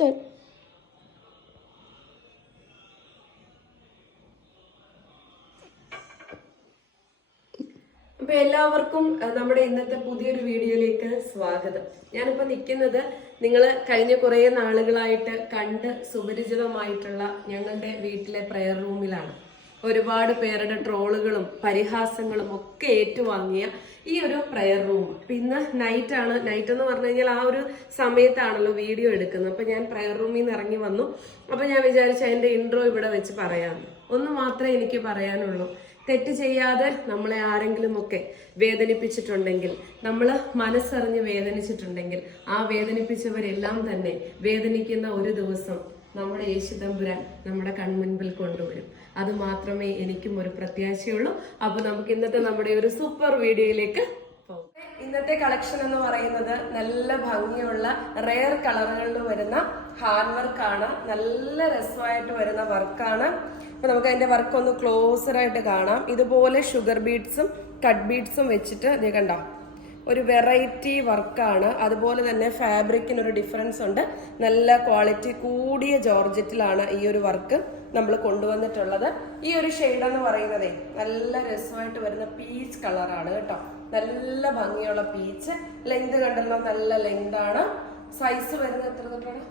അപ്പൊ എല്ലാവർക്കും നമ്മുടെ ഇന്നത്തെ പുതിയൊരു വീഡിയോയിലേക്ക് സ്വാഗതം. ഞാനിപ്പോ നിൽക്കുന്നത് നിങ്ങൾ കഴിഞ്ഞ കുറേ നാളുകളായിട്ട് കണ്ട് സുപരിചിതമായിട്ടുള്ള ഞങ്ങളുടെ വീട്ടിലെ പ്രെയർ റൂമിലാണ് ഒരുപാട് പേരുടെ ട്രോളുകളും പരിഹാസങ്ങളും ഒക്കെ ഏറ്റുവാങ്ങിയ ഈ ഒരു പ്രയർ റൂം അപ്പൊ ഇന്ന് നൈറ്റ് ആണ്. നൈറ്റ് എന്ന് പറഞ്ഞു കഴിഞ്ഞാൽ ആ ഒരു സമയത്താണല്ലോ വീഡിയോ എടുക്കുന്നത്. അപ്പൊ ഞാൻ പ്രയർ റൂമിൽ നിന്ന് ഇറങ്ങി വന്നു. അപ്പൊ ഞാൻ വിചാരിച്ചു അതിന്റെ ഇൻട്രോ ഇവിടെ വെച്ച് പറയാമെന്ന് ഒന്ന് മാത്രമേ എനിക്ക് പറയാനുള്ളൂ. തെറ്റ് ചെയ്യാതെ നമ്മളെ ആരെങ്കിലും ഒക്കെ വേദനിപ്പിച്ചിട്ടുണ്ടെങ്കിൽ നമ്മൾ മനസ്സറിഞ്ഞ് വേദനിച്ചിട്ടുണ്ടെങ്കിൽ ആ വേദനിപ്പിച്ചവരെല്ലാം തന്നെ വേദനിക്കുന്ന ഒരു ദിവസം നമ്മുടെ യേശുദമ്പുരാൻ നമ്മുടെ കൺമുൻപിൽ കൊണ്ടുവരും. അത് മാത്രമേ എനിക്കും ഒരു പ്രത്യാശയുള്ളൂ. അപ്പൊ നമുക്ക് ഇന്നത്തെ നമ്മുടെ ഒരു സൂപ്പർ വീഡിയോയിലേക്ക് ഇന്നത്തെ കളക്ഷൻ എന്ന് പറയുന്നത് നല്ല ഭംഗിയുള്ള റെയർ കളറുകളിൽ വരുന്ന ഹാൻഡ് വർക്കാണ് നല്ല രസമായിട്ട് വരുന്ന വർക്കാണ് അപ്പൊ നമുക്ക് അതിന്റെ വർക്ക് ഒന്ന് ക്ലോസർ ആയിട്ട് കാണാം. ഇതുപോലെ ഷുഗർ ബീഡ്സും കട്ട് ബീഡ്സും വെച്ചിട്ട് ഇത് കണ്ടോ? ഒരു വെറൈറ്റി വർക്കാണ് അതുപോലെ തന്നെ ഫാബ്രിക്കിന് ഒരു ഡിഫറൻസ് ഉണ്ട്. നല്ല ക്വാളിറ്റി കൂടിയ ജോർജറ്റിലാണ് ഈ ഒരു വർക്ക് നമ്മൾ കൊണ്ടുവന്നിട്ടുള്ളത്. ഈ ഒരു ഷെയ്ഡ് എന്ന് പറയുന്നതേ നല്ല രസമായിട്ട് വരുന്ന പീച്ച് കളറാണ് കേട്ടോ. നല്ല ഭംഗിയുള്ള പീച്ച് ലെങ്ത് കണ്ടല്ലോ നല്ല ലെങ്ത് ആണ്. സൈസ് വരുന്നത് എത്ര തൊട്ടാണ്?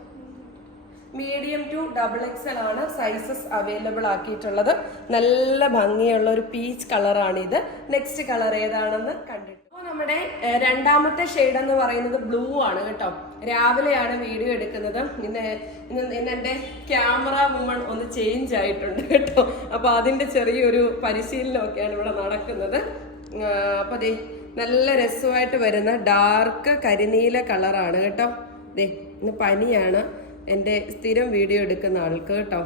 Medium to double X L ആണ് സൈസസ് അവൈലബിൾ ആക്കിയിട്ടുള്ളത്. നല്ല ഭംഗിയുള്ള ഒരു പീച്ച് കളറാണ് ഇത് നെക്സ്റ്റ് കളർ ഏതാണെന്ന് കണ്ടിട്ട് നമ്മുടെ രണ്ടാമത്തെ ഷെയ്ഡ് എന്ന് പറയുന്നത് ബ്ലൂ ആണ് കേട്ടോ. രാവിലെയാണ് വീഡിയോ എടുക്കുന്നത്. ഇന്ന് ഇന്ന് ഇന്ന് എന്റെ ക്യാമറ വുമൺ ഒന്ന് ചേഞ്ച് ആയിട്ടുണ്ട് കേട്ടോ. അപ്പോൾ അതിന്റെ ചെറിയൊരു പരിശീലനമൊക്കെയാണ് ഇവിടെ നടക്കുന്നത്. അപ്പോൾ അപ്പൊ ദേ നല്ല രസമായിട്ട് വരുന്ന ഡാർക്ക് കരിനീല കളറാണ് കേട്ടോ. ദേ ഇന്ന് പനിയാണ്. എന്റെ സ്ഥിരം വീഡിയോ എടുക്കുന്ന ആൾക്ക് കേട്ടോ.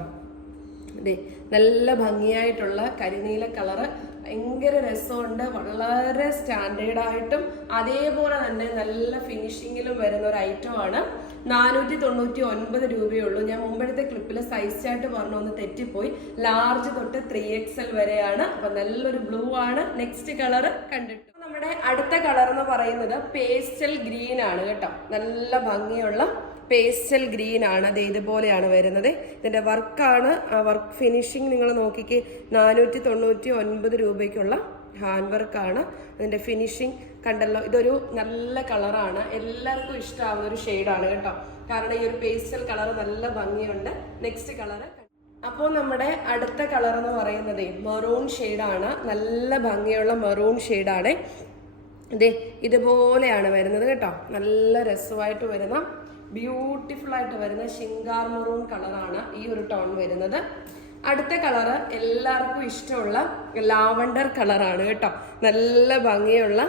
അതെ നല്ല ഭംഗിയായിട്ടുള്ള കരിനീല കളറ് ഭയങ്കര രസമുണ്ട്. വളരെ സ്റ്റാൻഡേർഡായിട്ടും അതേപോലെ തന്നെ നല്ല ഫിനിഷിങ്ങിലും വരുന്ന ഒരു ഐറ്റം ആണ്. നാനൂറ്റി തൊണ്ണൂറ്റി ഒൻപത് രൂപയുള്ളൂ. ഞാൻ മുമ്പഴത്തെ ക്ലിപ്പിൽ സൈസ് ആയിട്ട് പറഞ്ഞു ഒന്ന് തെറ്റിപ്പോയി. ലാർജ് തൊട്ട് ത്രീ എക്സൽ വരെയാണ്. അപ്പൊ നല്ലൊരു ബ്ലൂ ആണ്. നെക്സ്റ്റ് കളർ കണ്ടിട്ട്. നമ്മുടെ അടുത്ത കളർ എന്ന് പറയുന്നത് പേസ്റ്റൽ ഗ്രീൻ ആണ് കേട്ടോ. നല്ല ഭംഗിയുള്ള പേസ്റ്റൽ ഗ്രീൻ ആണ് അത് ഇതുപോലെയാണ് വരുന്നത്. ഇതിന്റെ വർക്കാണ്. ആ വർക്ക് ഫിനിഷിങ് നിങ്ങൾ നോക്കിക്ക് നാനൂറ്റി തൊണ്ണൂറ്റി ഒൻപത് രൂപയ്ക്കുള്ള ഹാൻഡ് വർക്കാണ്. അതിന്റെ ഫിനിഷിങ് കണ്ടല്ലോ ഇതൊരു നല്ല കളറാണ്. എല്ലാവർക്കും ഇഷ്ടമാവുന്ന ഒരു ഷെയ്ഡാണ് കേട്ടോ. കാരണം ഈ ഒരു പേസ്റ്റൽ കളർ നല്ല ഭംഗിയുണ്ട്. നെക്സ്റ്റ് കളർ അപ്പോൾ നമ്മുടെ അടുത്ത കളർ എന്ന് പറയുന്നത് മെറൂൺ ഷെയ്ഡാണ്. നല്ല ഭംഗിയുള്ള മെറൂൺ ഷെയ്ഡാണ്. ഇതേ ഇതുപോലെയാണ് വരുന്നത് കേട്ടോ. നല്ല രസമായിട്ട് വരുന്ന ബ്യൂട്ടിഫുൾ ആയിട്ട് വരുന്ന ഷിങ്കാർ മെറൂൺ കളറാണ് ഈ ഒരു ടോൺ വരുന്നത്. അടുത്ത കളറ് എല്ലാവർക്കും ഇഷ്ടമുള്ള ലാവണ്ടർ കളറാണ് കേട്ടോ. നല്ല ഭംഗിയുള്ള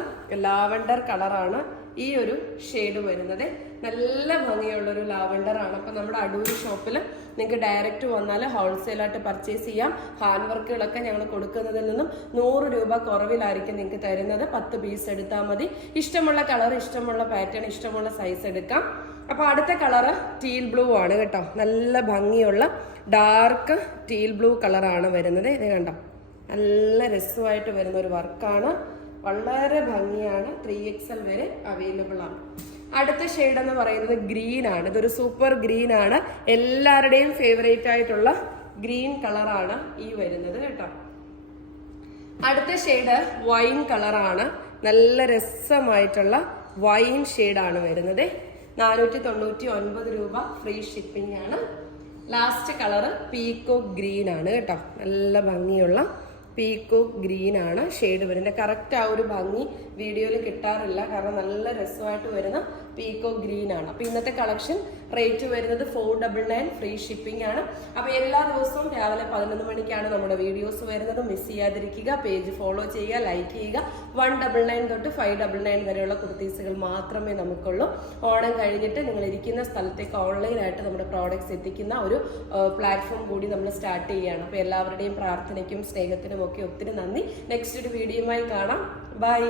ലാവണ്ടർ കളറാണ് ഈ ഒരു ഷെയ്ഡ് വരുന്നത്. നല്ല ഭംഗിയുള്ളൊരു ലാവണ്ടർ ആണ്. അപ്പം നമ്മുടെ അടൂർ ഷോപ്പിൽ നിങ്ങൾക്ക് ഡയറക്റ്റ് വന്നാൽ ഹോൾസെയിലായിട്ട് പർച്ചേസ് ചെയ്യാം. ഹാൻഡ് വർക്കുകളൊക്കെ ഞങ്ങൾ കൊടുക്കുന്നതിൽ നിന്നും നൂറ് രൂപ കുറവിലായിരിക്കും നിങ്ങൾക്ക് തരുന്നത്. പത്ത് പീസ് എടുത്താൽ മതി. ഇഷ്ടമുള്ള കളർ ഇഷ്ടമുള്ള പാറ്റേൺ ഇഷ്ടമുള്ള സൈസ് എടുക്കാം. അപ്പൊ അടുത്ത കളറ് ടീൽ ബ്ലൂ ആണ് കേട്ടോ. നല്ല ഭംഗിയുള്ള ഡാർക്ക് ടീൽ ബ്ലൂ കളറാണ് വരുന്നത്. ഇത് കണ്ടോ? നല്ല രസമായിട്ട് വരുന്ന ഒരു വർക്കാണ്. വളരെ ഭംഗിയാണ്. ത്രീ എക്സൽ വരെ അവൈലബിൾ ആണ്. അടുത്ത ഷെയ്ഡ് എന്ന് പറയുന്നത് ഗ്രീൻ ആണ്. ഇതൊരു സൂപ്പർ ഗ്രീൻ ആണ്. എല്ലാവരുടെയും ഫേവറേറ്റ് ആയിട്ടുള്ള ഗ്രീൻ കളറാണ് ഈ വരുന്നത് കേട്ടോ. അടുത്ത ഷെയ്ഡ് വൈൻ കളറാണ് നല്ല രസമായിട്ടുള്ള വൈൻ ഷെയ്ഡാണ് വരുന്നത്. നാനൂറ്റി തൊണ്ണൂറ്റി ഒൻപത് രൂപ ഫ്രീ ഷിപ്പിംഗ് ആണ്. ലാസ്റ്റ് കളറ് പീക്കോ ഗ്രീൻ ആണ് കേട്ടോ. നല്ല ഭംഗിയുള്ള പീക്കോ ഗ്രീൻ ആണ്. ഷെയ്ഡ് വരുന്നത് കറക്റ്റ് ആ ഒരു ഭംഗി വീഡിയോയിൽ കിട്ടാറില്ല. കാരണം നല്ല രസമായിട്ട് വരുന്ന പീക്കോ ഗ്രീൻ ആണ്. അപ്പൊ ഇന്നത്തെ കളക്ഷൻ റേറ്റ് വരുന്നത് four double nine free shipping ആണ്. അപ്പൊ എല്ലാ ദിവസവും രാവിലെ പതിനൊന്ന് മണിക്കാണ് നമ്മുടെ വീഡിയോസ് വരുന്നത്. മിസ് ചെയ്യാതിരിക്കുക പേജ് ഫോളോ ചെയ്യുക ലൈക്ക് ചെയ്യുക. വൺ ഡബിൾ നയൻ തൊട്ട് ഫൈവ് ഡബിൾ നയൻ വരെയുള്ള കുർത്തീസുകൾ മാത്രമേ നമുക്കുള്ളൂ. ഓണം കഴിഞ്ഞിട്ട് നിങ്ങൾ ഇരിക്കുന്ന സ്ഥലത്തേക്ക് ഓൺലൈനായിട്ട് നമ്മുടെ പ്രോഡക്ട്സ് എത്തിക്കുന്ന ഒരു പ്ലാറ്റ്ഫോം കൂടി നമ്മൾ സ്റ്റാർട്ട് ചെയ്യുകയാണ്. അപ്പോൾ എല്ലാവരുടെയും പ്രാർത്ഥനയ്ക്കും സ്നേഹത്തിനും ഒക്കെ ഒത്തിരി നന്ദി. നെക്സ്റ്റ് ഒരു വീഡിയോയുമായി കാണാം. ബൈ